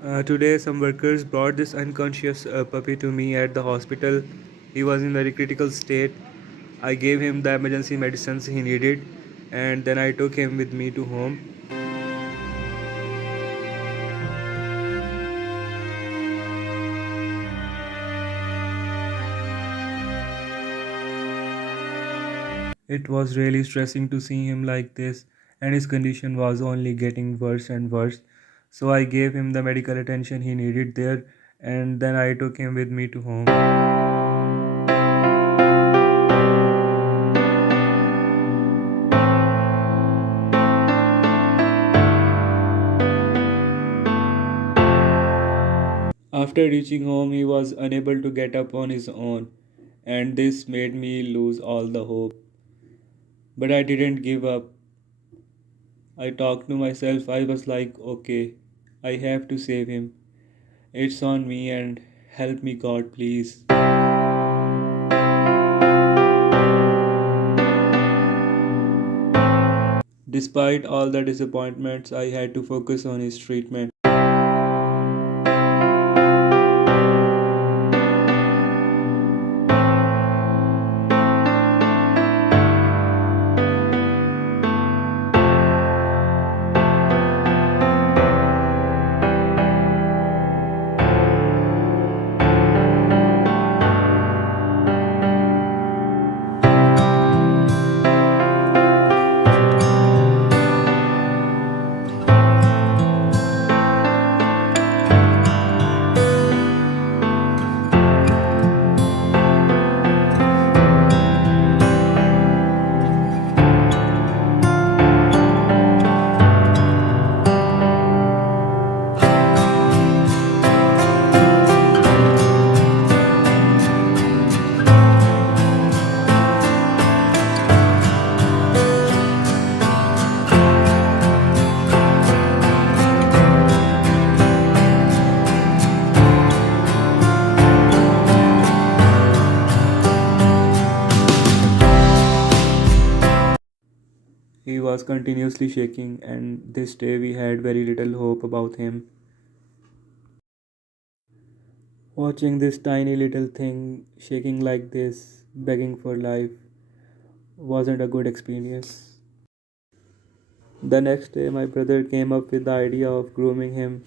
Today, some workers brought this unconscious puppy to me at the hospital. He was in very critical state. I gave him the emergency medicines he needed, and then I took him with me to home. It was really stressing to see him like this, and his condition was only getting worse and worse. So I gave him the medical attention he needed there, and then I took him with me to home. After reaching home, he was unable to get up on his own, and this made me lose all the hope. But I didn't give up. I talked to myself. I was like, okay, I have to save him. It's on me, and help me, God, please. Despite all the disappointments, I had to focus on his treatment. He was continuously shaking, and this day we had very little hope about him. Watching this tiny little thing shaking like this, begging for life, wasn't a good experience. The next day, my brother came up with the idea of grooming him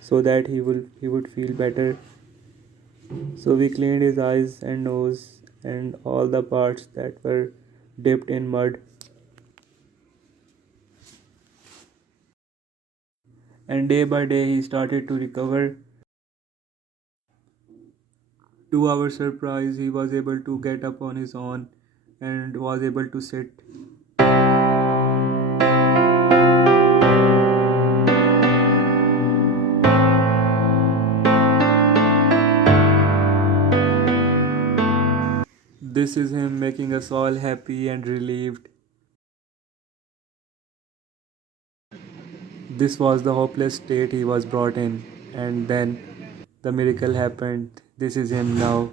so that he would feel better. So we cleaned his eyes and nose and all the parts that were dipped in mud. And day by day, he started to recover. To our surprise, he was able to get up on his own and was able to sit. This is him making us all happy and relieved. This was the hopeless state he was brought in, and then the miracle happened. This is him now.